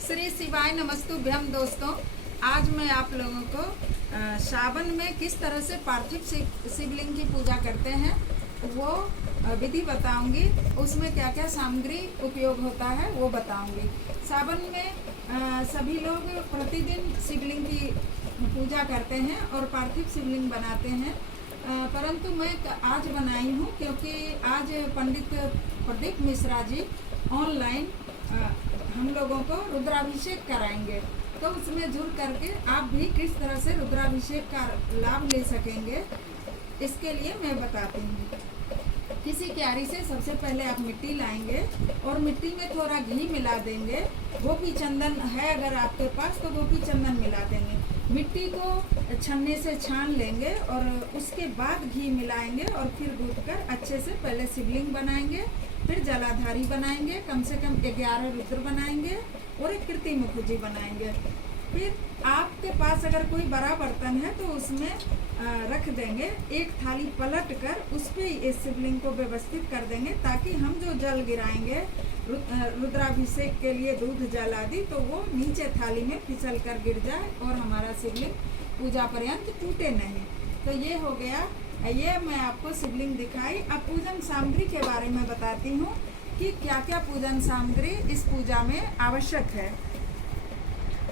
श्री शिवाय नमस्तुभ्यम। दोस्तों, आज मैं आप लोगों को सावन में किस तरह से पार्थिव शिवलिंग की पूजा करते हैं वो विधि बताऊंगी। उसमें क्या क्या सामग्री उपयोग होता है वो बताऊंगी। सावन में सभी लोग प्रतिदिन शिवलिंग की पूजा करते हैं और पार्थिव शिवलिंग बनाते हैं, परंतु मैं आज बनाई हूँ क्योंकि आज पंडित प्रदीप मिश्रा जी ऑनलाइन हम लोगों को रुद्राभिषेक कराएंगे, तो उसमें जुड़ करके आप भी किस तरह से रुद्राभिषेक का लाभ ले सकेंगे इसके लिए मैं बताती हूँ। किसी क्यारी से सबसे पहले आप मिट्टी लाएंगे और मिट्टी में थोड़ा घी मिला देंगे। गोपी चंदन है अगर आपके पास तो गोपी चंदन मिला देंगे। मिट्टी को छन्ने से छान लेंगे और उसके बाद घी मिलाएंगे और फिर गूंथ कर अच्छे से पहले शिवलिंग बनाएंगे, फिर जलाधारी बनाएंगे, कम से कम 11 रुद्र बनाएंगे और एक कीर्ति मुखर्जी बनाएंगे। फिर आपके पास अगर कोई बड़ा बर्तन है तो उसमें रख देंगे। एक थाली पलट कर उस पर इस शिवलिंग को व्यवस्थित कर देंगे ताकि हम जो जल गिराएंगे रुद्राभिषेक के लिए दूध जल आदि, तो वो नीचे थाली में फिसल कर गिर जाए और हमारा शिवलिंग पूजा पर्यंत टूटे नहीं। तो ये हो गया, ये मैं आपको शिवलिंग दिखाई। अब पूजन सामग्री के बारे में बताती हूँ कि क्या क्या पूजन सामग्री इस पूजा में आवश्यक है।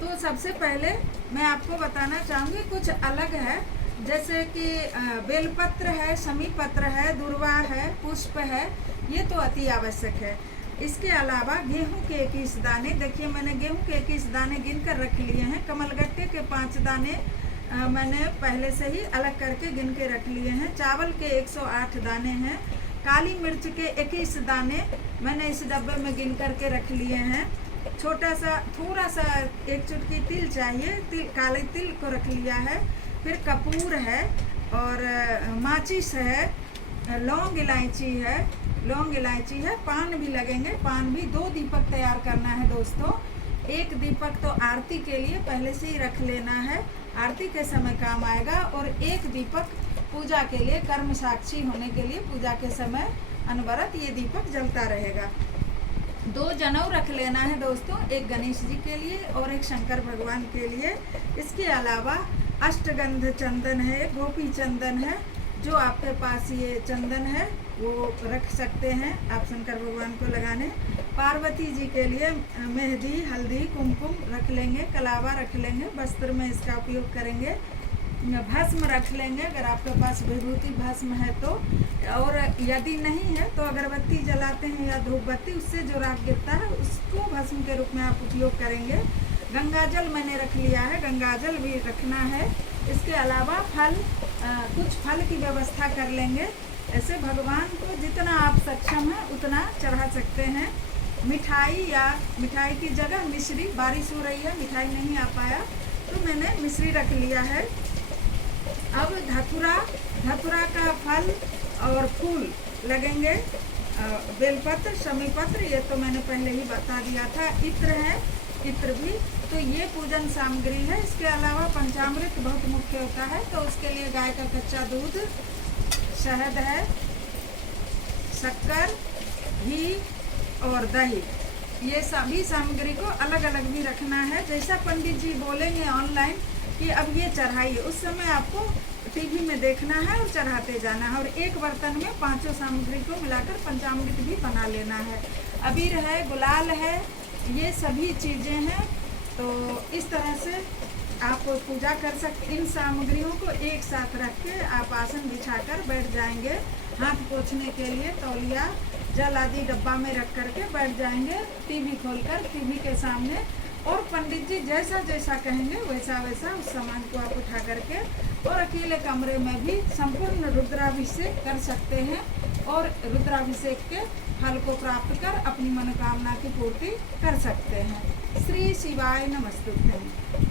तो सबसे पहले मैं आपको बताना चाहूँगी कुछ अलग है, जैसे कि बेलपत्र है, शमी पत्र है, दुर्वा है, पुष्प है, ये तो अति आवश्यक है। इसके अलावा गेहूं के 21 दाने, देखिए मैंने गेहूं के 21 दाने गिनकर रख लिए हैं। कमलगट्टे के 5 दाने मैंने पहले से ही अलग करके गिन के रख लिए हैं। चावल के 108 दाने हैं। काली मिर्च के 21 दाने मैंने इस डब्बे में गिन करके रख लिए हैं। छोटा सा थोड़ा सा 1 चुटकी तिल चाहिए, काले तिल को रख लिया है। फिर कपूर है और माचिस है, लौंग इलायची है, पान भी लगेंगे। पान भी 2 दीपक तैयार करना है दोस्तों। 1 दीपक तो आरती के लिए पहले से ही रख लेना है, आरती के समय काम आएगा। और 1 दीपक पूजा के लिए, कर्म साक्षी होने के लिए पूजा के समय अनवरत ये दीपक जलता रहेगा। 2 जनेऊ रख लेना है दोस्तों, एक गणेश जी के लिए और एक शंकर भगवान के लिए। इसके अलावा अष्टगंध चंदन है, गोपी चंदन है, जो आपके पास ये चंदन है वो रख सकते हैं आप शंकर भगवान को लगाने। पार्वती जी के लिए मेहंदी, हल्दी, कुमकुम रख लेंगे, कलावा रख लेंगे, वस्त्र में इसका उपयोग करेंगे। भस्म रख लेंगे अगर आपके पास विभूति भस्म है तो, और यदि नहीं है तो अगरबत्ती जलाते हैं या धूप बत्ती, उससे जो राख गिरता है उसको भस्म के रूप में आप उपयोग करेंगे। गंगाजल मैंने रख लिया है, गंगाजल भी रखना है। इसके अलावा कुछ फल की व्यवस्था कर लेंगे। ऐसे भगवान को जितना आप सक्षम है उतना चढ़ा सकते हैं। मिठाई की जगह मिश्री, बारिश हो रही है मिठाई नहीं आ पाया तो मैंने मिश्री रख लिया है। अब धतुरा का फल और फूल लगेंगे। बेलपत्र, शमी पत्र, ये तो मैंने पहले ही बता दिया था। इत्र है, इत्र भी। तो ये पूजन सामग्री है। इसके अलावा पंचामृत बहुत मुख्य होता है, तो उसके लिए गाय का कच्चा दूध, शहद है, शक्कर, घी और दही, ये सभी सामग्री को अलग अलग भी रखना है। जैसा पंडित जी बोलेंगे ऑनलाइन कि अब ये चढ़ाइए, उस समय आपको टीवी में देखना है और चढ़ाते जाना है। और एक बर्तन में 5 सामग्री को मिलाकर पंचामृत भी बना लेना है। अबीर है, गुलाल है, ये सभी चीज़ें हैं। तो इस तरह से आप पूजा कर सकते। इन सामग्रियों को एक साथ रख के आप आसन बिछाकर बैठ जाएंगे। हाथ पोंछने के लिए तौलिया, जल आदि डब्बा में रख करके बैठ जाएंगे, टीवी खोलकर टीवी के सामने। और पंडित जी जैसा जैसा कहेंगे वैसा वैसा उस सामान को आप उठा करके और अकेले कमरे में भी संपूर्ण रुद्राभिषेक कर सकते हैं और रुद्राभिषेक के फल को प्राप्त कर अपनी मनोकामना की पूर्ति कर सकते हैं। श्री शिवाय नमस्तुभ्यं।